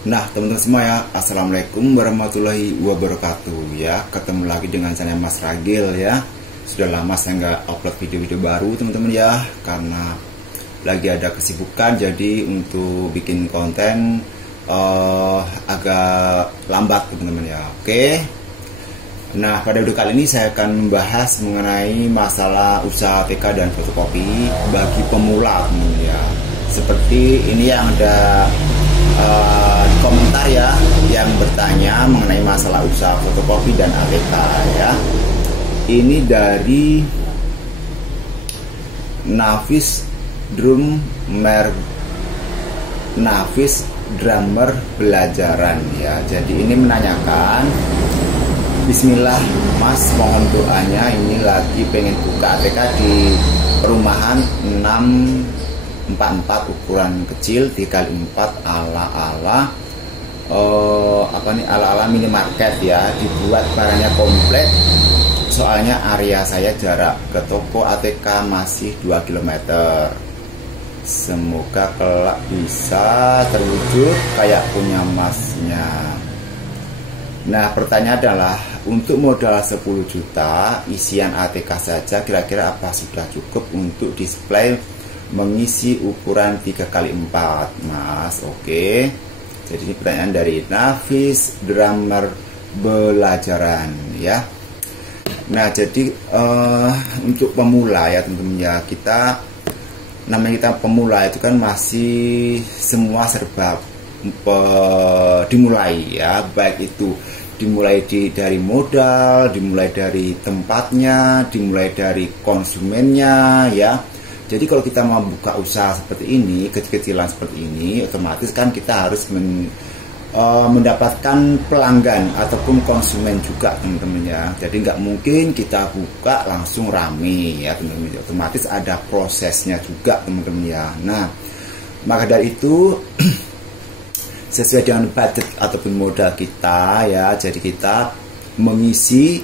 Nah, teman-teman semua ya, Assalamualaikum warahmatullahi wabarakatuh ya. Ketemu lagi dengan saya Mas Ragil ya. Sudah lama saya nggak upload video-video baru teman-teman ya, karena lagi ada kesibukan. Jadi untuk bikin konten agak lambat teman-teman ya. Oke. Nah, pada video kali ini saya akan membahas mengenai masalah usaha ATK dan fotokopi bagi pemula teman-teman ya. Seperti ini yang ada di komentar ya, yang bertanya mengenai masalah usaha fotokopi dan ATK ya. Ini dari Nafis Drummer Belajaran ya. Jadi ini menanyakan, Bismillah Mas, mohon doanya, ini lagi pengen buka ATK di perumahan 644 ukuran kecil 3x4 ala-ala ala-ala minimarket ya. Dibuat barangnya komplit, soalnya area saya jarak ke toko ATK masih 2 km. Semoga kelak bisa terwujud kayak punya Masnya. Nah, pertanyaan adalah, untuk modal 10 juta isian ATK saja kira-kira apa sudah cukup untuk display mengisi ukuran 3x4 Mas? Oke. Jadi ini pertanyaan dari Nafis Drummer Belajaran ya. Nah, jadi untuk pemula ya teman-teman ya, namanya kita pemula itu kan masih semua serba dimulai ya, baik itu dimulai dari modal, dimulai dari tempatnya, dimulai dari konsumennya ya. Jadi kalau kita mau buka usaha seperti ini, kecil-kecilan seperti ini, otomatis kan kita harus mendapatkan pelanggan ataupun konsumen juga teman-teman ya. Jadi nggak mungkin kita buka langsung rame ya teman-teman. Otomatis ada prosesnya juga teman-teman ya. Nah, maka dari itu sesuai dengan budget ataupun modal kita ya. Jadi kita mengisi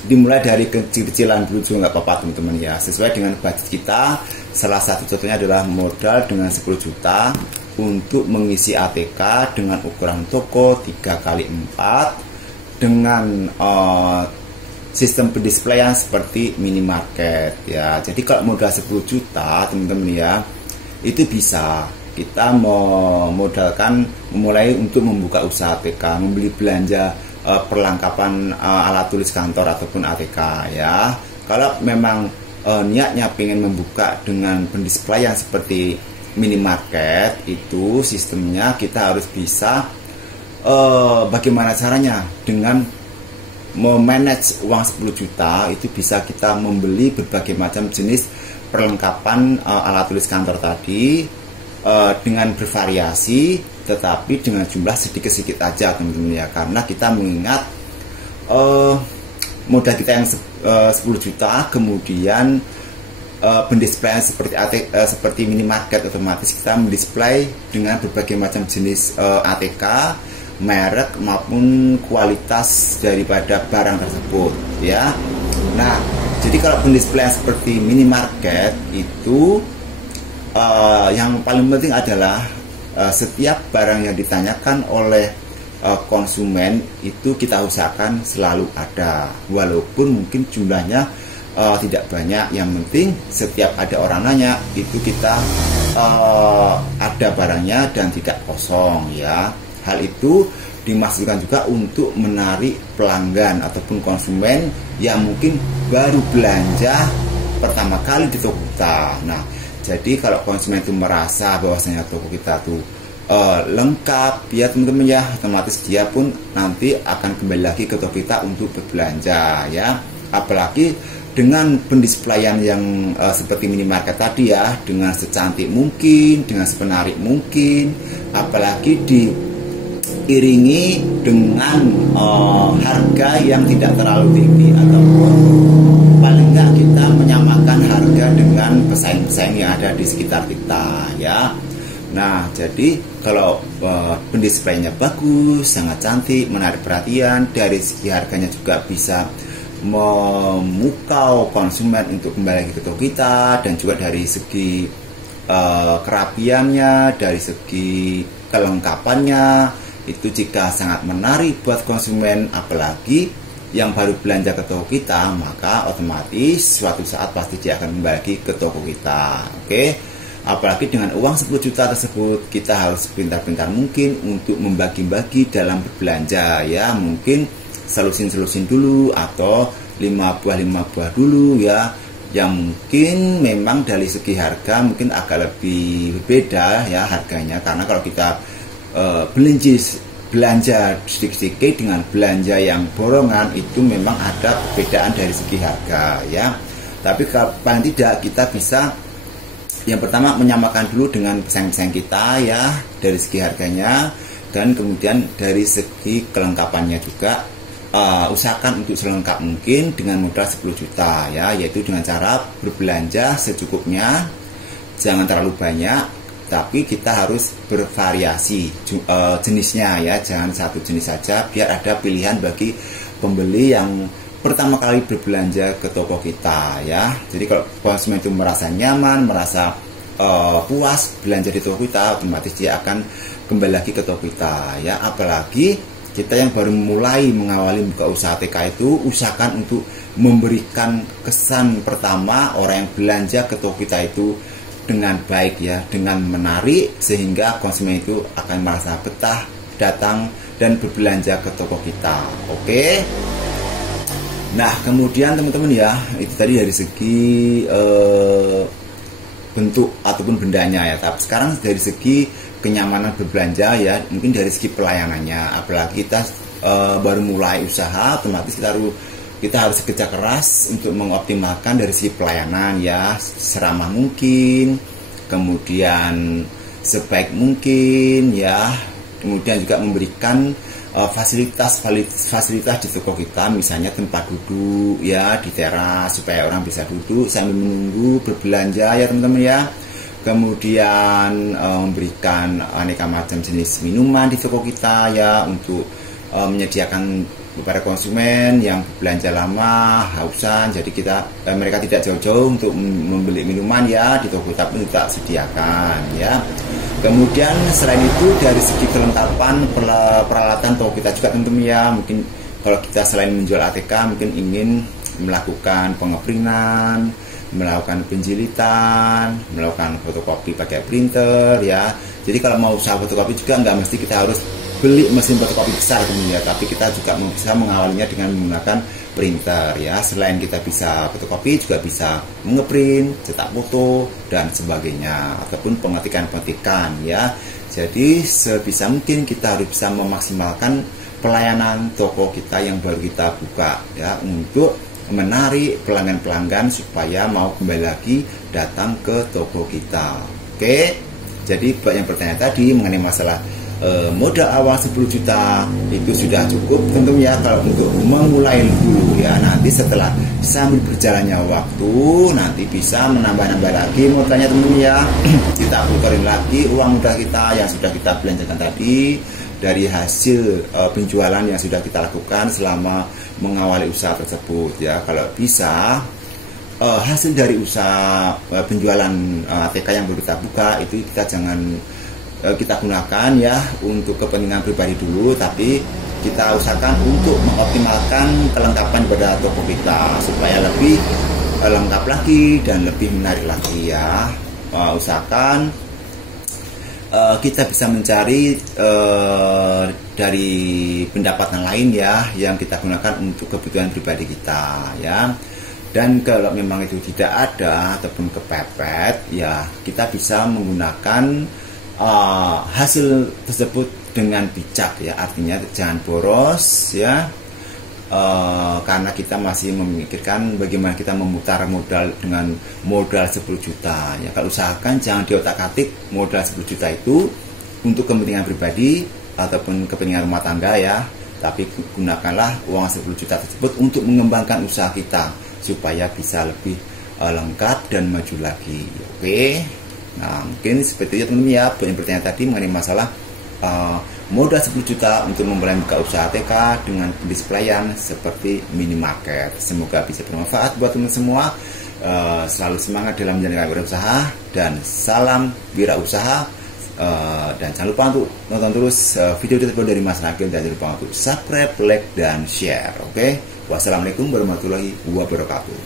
dimulai dari kecil-kecilan dulu juga nggak apa-apa teman-teman ya, sesuai dengan budget kita. Salah satu contohnya adalah modal dengan 10 juta untuk mengisi ATK dengan ukuran toko 3x4 dengan sistem pendisplayan seperti minimarket ya. Jadi kalau modal 10 juta teman-teman ya, itu bisa kita memodalkan memulai untuk membuka usaha ATK, membeli belanja perlengkapan alat tulis kantor ataupun ATK ya. Kalau memang niatnya pengen membuka dengan pendisplayan seperti minimarket, itu sistemnya kita harus bisa bagaimana caranya dengan memanage uang 10 juta itu bisa kita membeli berbagai macam jenis perlengkapan alat tulis kantor tadi dengan bervariasi, tetapi dengan jumlah sedikit-sedikit aja teman-teman ya, karena kita mengingat modal kita yang 10 juta, kemudian pendisplayan seperti minimarket, otomatis kita mendisplay dengan berbagai macam jenis ATK, merek maupun kualitas daripada barang tersebut ya. Nah, jadi kalau pendisplayan seperti minimarket itu yang paling penting adalah setiap barang yang ditanyakan oleh konsumen itu kita usahakan selalu ada, walaupun mungkin jumlahnya tidak banyak. Yang penting setiap ada orang nanya itu kita ada barangnya dan tidak kosong ya. Hal itu dimaksudkan juga untuk menarik pelanggan ataupun konsumen yang mungkin baru belanja pertama kali di toko kita. Nah, jadi kalau konsumen itu merasa bahwasanya toko kita tuh lengkap ya teman-teman ya, otomatis dia pun nanti akan kembali lagi ke toko kita untuk berbelanja ya. Apalagi dengan pendisplayan yang seperti minimarket tadi ya, dengan secantik mungkin, dengan sepenarik mungkin, apalagi diiringi dengan harga yang tidak terlalu tinggi, ataupun paling nggak kita menyamakan harga dengan pesaing-pesaing yang ada di sekitar kita ya. Nah, jadi kalau pendisplaynya bagus, sangat cantik, menarik perhatian, dari segi harganya juga bisa memukau konsumen untuk kembali lagi ke toko kita, dan juga dari segi kerapiannya, dari segi kelengkapannya itu jika sangat menarik buat konsumen, apalagi yang baru belanja ke toko kita, maka otomatis suatu saat pasti dia akan kembali lagi ke toko kita. Oke, apalagi dengan uang 10 juta tersebut, kita harus pintar-pintar mungkin untuk membagi-bagi dalam berbelanja ya. Mungkin selusin-selusin dulu atau 5 buah dulu ya, yang mungkin memang dari segi harga mungkin agak lebih berbeda ya harganya, karena kalau kita belanja sedikit-sedikit dengan belanja yang borongan itu memang ada perbedaan dari segi harga ya. Tapi paling tidak kita bisa yang pertama menyamakan dulu dengan pesaing-pesaing kita ya, dari segi harganya, dan kemudian dari segi kelengkapannya juga usahakan untuk selengkap mungkin dengan modal 10 juta ya, yaitu dengan cara berbelanja secukupnya, jangan terlalu banyak, tapi kita harus bervariasi jenisnya ya, jangan satu jenis saja, biar ada pilihan bagi pembeli yang pertama kali berbelanja ke toko kita ya. Jadi kalau konsumen itu merasa nyaman, merasa puas belanja di toko kita, otomatis dia akan kembali lagi ke toko kita ya. Apalagi kita yang baru mulai mengawali buka usaha TK itu, usahakan untuk memberikan kesan pertama orang yang belanja ke toko kita itu dengan baik ya, dengan menarik, sehingga konsumen itu akan merasa betah datang dan berbelanja ke toko kita. Oke. Nah, kemudian teman-teman ya, itu tadi dari segi bentuk ataupun bendanya ya. Tapi sekarang dari segi kenyamanan berbelanja ya, mungkin dari segi pelayanannya. Apalagi kita baru mulai usaha, otomatis kita harus kerja keras untuk mengoptimalkan dari sisi pelayanan ya, seramah mungkin, kemudian sebaik mungkin ya, kemudian juga memberikan fasilitas di toko kita, misalnya tempat duduk ya di teras supaya orang bisa duduk sambil menunggu berbelanja ya teman-teman ya. Kemudian memberikan aneka macam jenis minuman di toko kita ya, untuk menyediakan kepada konsumen yang belanja lama, hausan, jadi mereka tidak jauh-jauh untuk membeli minuman ya di toko, tapi kita sediakan ya. Kemudian selain itu dari segi kelengkapan peralatan toko kita juga teman-teman ya, mungkin kalau kita selain menjual ATK mungkin ingin melakukan pengeprintan, melakukan penjilitan, melakukan fotokopi pakai printer ya. Jadi kalau mau usaha fotokopi juga nggak mesti kita harus beli mesin fotokopi besar ya, tapi kita juga bisa mengawalinya dengan menggunakan printer ya. Selain kita bisa fotokopi, juga bisa mengeprint, cetak foto dan sebagainya, ataupun pengetikan ya. Jadi sebisa mungkin kita harus bisa memaksimalkan pelayanan toko kita yang baru kita buka ya, untuk menarik pelanggan-pelanggan supaya mau kembali lagi datang ke toko kita. Oke, jadi buat yang bertanya tadi mengenai masalah modal awal 10 juta itu sudah cukup tentu ya, kalau untuk memulai dulu ya. Nanti setelah sambil berjalannya waktu, nanti bisa menambah-nambah lagi modalnya teman ya. Kita puterin lagi uang modal kita yang sudah kita belanjakan tadi dari hasil penjualan yang sudah kita lakukan selama mengawali usaha tersebut ya. Kalau bisa hasil dari usaha penjualan ATK yang baru kita buka itu kita gunakan ya untuk kepentingan pribadi dulu, tapi kita usahakan untuk mengoptimalkan kelengkapan pada toko kita supaya lebih lengkap lagi dan lebih menarik lagi ya. Usahakan kita bisa mencari dari pendapatan lain ya, yang kita gunakan untuk kebutuhan pribadi kita ya. Dan kalau memang itu tidak ada ataupun kepepet ya, kita bisa menggunakan hasil tersebut dengan bijak ya, artinya jangan boros ya, karena kita masih memikirkan bagaimana kita memutar modal dengan modal 10 juta ya. Kalau usahakan jangan diotak-atik modal 10 juta itu untuk kepentingan pribadi ataupun kepentingan rumah tangga ya, tapi gunakanlah uang 10 juta tersebut untuk mengembangkan usaha kita supaya bisa lebih lengkap dan maju lagi. Oke. Nah, mungkin seperti itu teman-teman ya, yang bertanya tadi mengenai masalah modal 10 juta untuk memulai buka usaha TK dengan displayan seperti minimarket. Semoga bisa bermanfaat buat teman semua. Selalu semangat dalam menjalankan wirausaha dan salam wirausaha. Dan jangan lupa untuk nonton terus video terbaru dari Mas Nagil, dan jangan lupa untuk subscribe, like, dan share. Oke, wassalamualaikum warahmatullahi wabarakatuh.